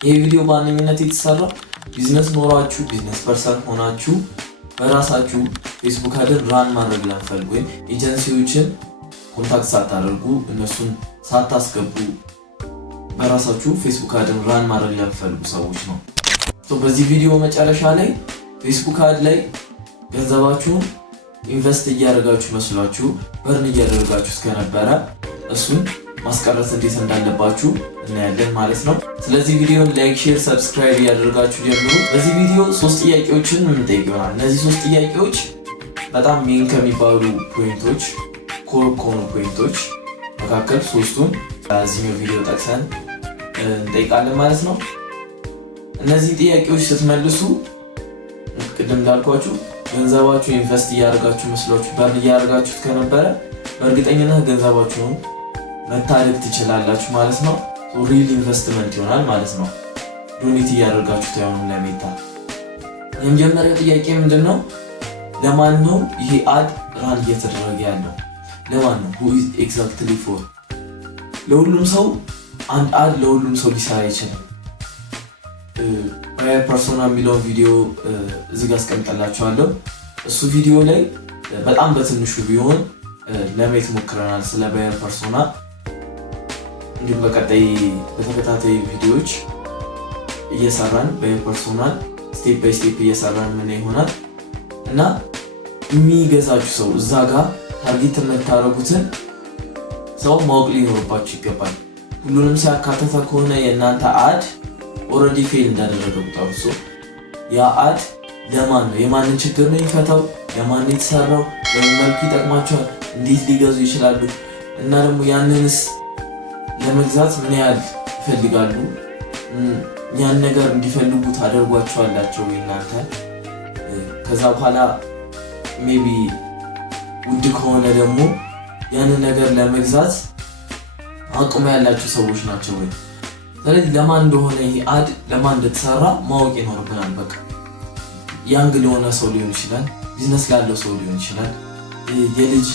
ይሄ ቪዲዮ በዋነኝነት የተሰራው ቢዝነስ ኖራችሁ ቢዝነስ ፐርሰን ሆናችሁ በራሳችሁ ፌስቡክ አድን ራን ማድረግ ለምትፈልጉ ወይም ኤጀንሲዎችን ኮንታክት ሳታደርጉ እነሱን ሳታስገቡ በራሳችሁ ፌስቡክ አድን ራን ማድረግ ለምትፈልጉ ሰዎች ነው። በዚህ ቪዲዮ መጨረሻ ላይ ፌስቡክ አድ ላይ ገንዘባችሁን ኢንቨስት እያደረጋችሁ መስሏችሁ በርን እያደረጋችሁ እስከነበረ እሱን ማስቀረት እንዴት እንዳለባችሁ እናያለን ማለት ነው። ስለዚህ ቪዲዮን ላይክ፣ ሼር፣ ሰብስክራይብ እያደረጋችሁ ጀምሩ። በዚህ ቪዲዮ 3 ጥያቄዎችን እንጠይቅ ይሆናል። እነዚህ 3 ጥያቄዎች በጣም ሜን ከሚባሉ ፖይንቶች ኮር ከሆኑ ፖይንቶች መካከል 3ቱን በዚህኛው ቪዲዮ ጠቅሰን እንጠይቃለን ማለት ነው። እነዚህ ጥያቄዎች ስትመልሱ ቅድም እንዳልኳችሁ ገንዘባችሁ ኢንቨስት እያደረጋችሁ መስሏችሁ በርን እያደረጋችሁት ከነበረ በእርግጠኝነት ገንዘባችሁን መታደግ ትችላላችሁ ማለት ነው። ሪል ኢንቨስትመንት ይሆናል ማለት ነው። ዶኔት እያደረጋችሁት አይሆንም ለሜታ። የመጀመሪያው ጥያቄ ምንድነው? ለማን ነው ይሄ አድ ራን እየተደረገ ያለው? ለማን ነው? who is exactly for? ለሁሉም ሰው አንድ አድ ለሁሉም ሰው ሊሰራ ይችላል። ባየር ፐርሶና የሚለውን ቪዲዮ እዚህ ጋር አስቀምጥላችኋለሁ። እሱ ቪዲዮ ላይ በጣም በትንሹ ቢሆን ለማየት ሞክረናል ስለ ባየር ፐርሶና። እንዲሁም በቀጣይ በተከታታይ ቪዲዮዎች እየሰራን ባየር ፐርሶናል ስቴፕ ባይ ስቴፕ እየሰራን ምን ይሆናል እና የሚገዛችሁ ሰው እዛ ጋር ታርጌት የምታደርጉትን ሰው ማወቅ ሊኖርባችሁ ይገባል። ሁሉንም ሲያካተተ ከሆነ የእናንተ አድ ኦልሬዲ ፌል እንዳደረገ ቁጣውሶ ያ አድ ለማን ነው? የማንን ችግር ነው የሚፈታው? ለማን ነው የተሰራው? በምን መልኩ ይጠቅማቸዋል? እንዴት ሊገዙ ይችላሉ? እና ደግሞ ያንንስ ለመግዛት ምን ያህል ይፈልጋሉ? ያን ነገር እንዲፈልጉ ታደርጓቸዋላችሁ እናንተ። ከዛ በኋላ ሜቢ ውድ ከሆነ ደግሞ ያንን ነገር ለመግዛት አቅሙ ያላችሁ ሰዎች ናቸው ወይ? ስለዚህ ለማን እንደሆነ ይሄ አድ ለማን እንደተሰራ ማወቅ ይኖርብናል። በቃ ያንግ ለሆነ ሰው ሊሆን ይችላል፣ ቢዝነስ ላለው ሰው ሊሆን ይችላል፣ የልጅ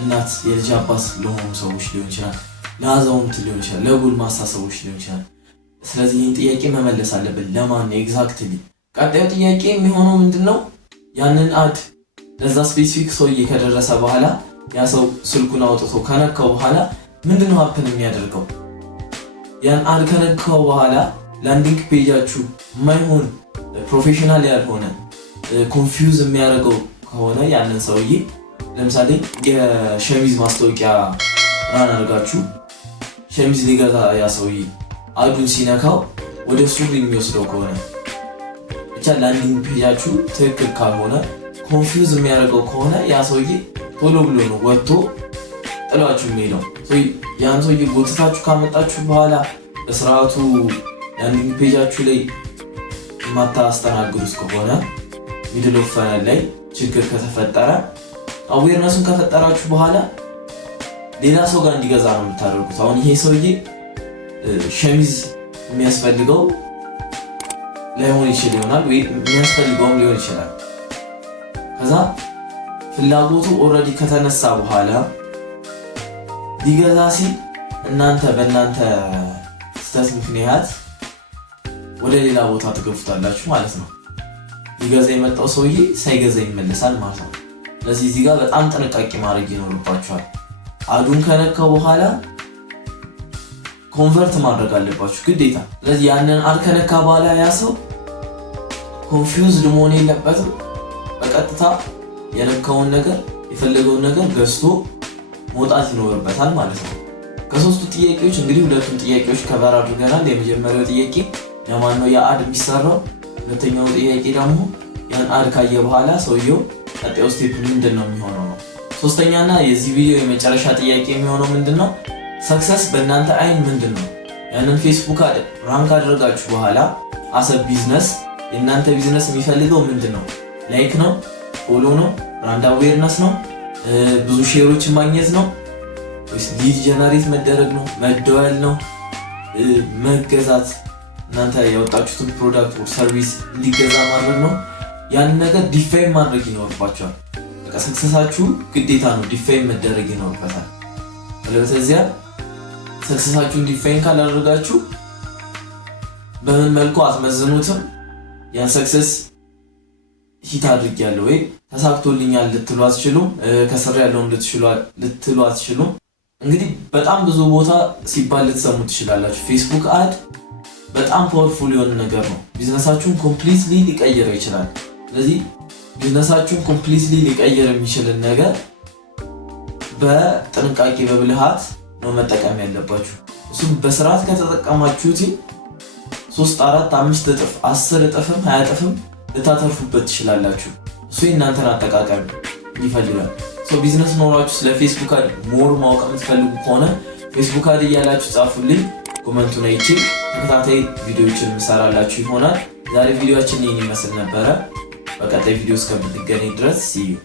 እናት የልጅ አባት ለሆኑ ሰዎች ሊሆን ይችላል፣ ለአዛውንት ሊሆን ይችላል፣ ለጎልማሳ ሰዎች ሊሆን ይችላል። ስለዚህ ይህን ጥያቄ መመለስ አለብን። ለማን ነው ኤግዛክትሊ? ቀጣዩ ጥያቄ የሚሆነው ምንድነው? ያንን አድ ለዛ ስፔሲፊክ ሰውዬ ከደረሰ በኋላ ያ ሰው ስልኩን አውጥቶ ከነካው በኋላ ምንድነው ሀፕን የሚያደርገው? ያን አድ ከነካው በኋላ ላንዲንግ ፔጃችሁ የማይሆን ፕሮፌሽናል ያልሆነ ኮንፊውዝ የሚያደርገው ከሆነ ያንን ሰውዬ ለምሳሌ የሸሚዝ ማስታወቂያ ራን አድርጋችሁ ሸሚዝ ሊገዛ ያ ሰውዬ አዱን ሲነካው ወደ ሱሪ የሚወስደው ከሆነ ብቻ ላንዲንግ ፔጃችሁ ትክክል ካልሆነ ኮንፊውዝ የሚያደርገው ከሆነ ያ ሰውዬ ቶሎ ብሎ ነው ወጥቶ ጥሏችሁ የሚሄደው። ያን ሰውዬ ጎትታችሁ ካመጣችሁ በኋላ በስርዓቱ ላንዲንግ ፔጃችሁ ላይ የማታስተናግዱት ከሆነ ሚድል ኦፍ ፈነል ላይ ችግር ከተፈጠረ አዌርነሱን ከፈጠራችሁ በኋላ ሌላ ሰው ጋር እንዲገዛ ነው የምታደርጉት። አሁን ይሄ ሰውዬ ሸሚዝ የሚያስፈልገው ላይሆን ይችላል ወይ የሚያስፈልገውም ሊሆን ይችላል። ከዛ ፍላጎቱ ኦልሬዲ ከተነሳ በኋላ ሊገዛ ሲል እናንተ በእናንተ ስህተት ምክንያት ወደ ሌላ ቦታ ትገፉታላችሁ ማለት ነው። ሊገዛ የመጣው ሰውዬ ሳይገዛ ይመለሳል ማለት ነው። ስለዚህ እዚህ ጋር በጣም ጥንቃቄ ማድረግ ይኖርባችኋል። አዱን ከነካው በኋላ ኮንቨርት ማድረግ አለባችሁ ግዴታ። ስለዚህ ያንን አድ ከነካ በኋላ ያ ሰው ኮንፊውዝድ መሆን የለበትም። በቀጥታ የነካውን ነገር የፈለገውን ነገር ገዝቶ መውጣት ይኖርበታል ማለት ነው። ከሶስቱ ጥያቄዎች እንግዲህ ሁለቱም ጥያቄዎች ከበር አድርገናል። የመጀመሪያው ጥያቄ ለማን ነው ያ አድ የሚሰራው? ሁለተኛው ጥያቄ ደግሞ ያን አድ ካየ በኋላ ሰውየው ቀጣዩ ስቴፕ ምንድነው የሚሆነው ነው። ሶስተኛና የዚህ ቪዲዮ የመጨረሻ ጥያቄ የሚሆነው ምንድነው? ሰክሰስ በእናንተ አይን ምንድነው? ያንን ፌስቡክ አድ ራንክ አድርጋችሁ በኋላ አሰብ ቢዝነስ የእናንተ ቢዝነስ የሚፈልገው ምንድነው? ላይክ ነው? ፎሎ ነው? ብራንድ አዌርነስ ነው? ብዙ ሼሮችን ማግኘት ነው ወይስ ሊድ ጀነሬት መደረግ ነው? መደወል ነው? መገዛት እናንተ ያወጣችሁትን ፕሮዳክት ወር ሰርቪስ እንዲገዛ ማድረግ ነው? ያን ነገር ዲፋይን ማድረግ ይኖርባችኋል። በቃ ሰክሰሳችሁ ግዴታ ነው ዲፋይን መደረግ ይኖርበታል። ስለዚህ ሰክሰሳችሁን ዲፋይን ካላደረጋችሁ በምን መልኩ አትመዝኑትም? ያን ሰክሰስ ሂት አድርጌያለሁ ወይ ተሳክቶልኛል ልትሉ አትችሉም። ከስር ያለውን ልትሉ አትችሉም። እንግዲህ በጣም ብዙ ቦታ ሲባል ልትሰሙ ትችላላችሁ። ፌስቡክ አድ በጣም ፓወርፉል የሆነ ነገር ነው። ቢዝነሳችሁን ኮምፕሊትሊ ሊቀይረው ይችላል። ስለዚህ ቢዝነሳችሁን ኮምፕሊትሊ ሊቀይር የሚችልን ነገር በጥንቃቄ በብልሃት ነው መጠቀም ያለባችሁ። እሱም በስርዓት ከተጠቀማችሁት 3 4 5 እጥፍ 10 እጥፍም 20 እጥፍም ልታተርፉበት ትችላላችሁ። እሱ የእናንተን አጠቃቀም ይፈልጋል። ቢዝነስ ኖራችሁ ስለ ፌስቡክ አድ ሞር ማወቅ የምትፈልጉ ከሆነ ፌስቡክ አድ እያላችሁ ጻፉልኝ። ኮመንቱን አይቼ ተከታታይ ቪዲዮዎችን እንሰራላችሁ ይሆናል። ዛሬ ቪዲዮአችን ይህን ይመስል ነበረ። በቀጣይ ቪዲዮ እስከምንገናኝ ድረስ see you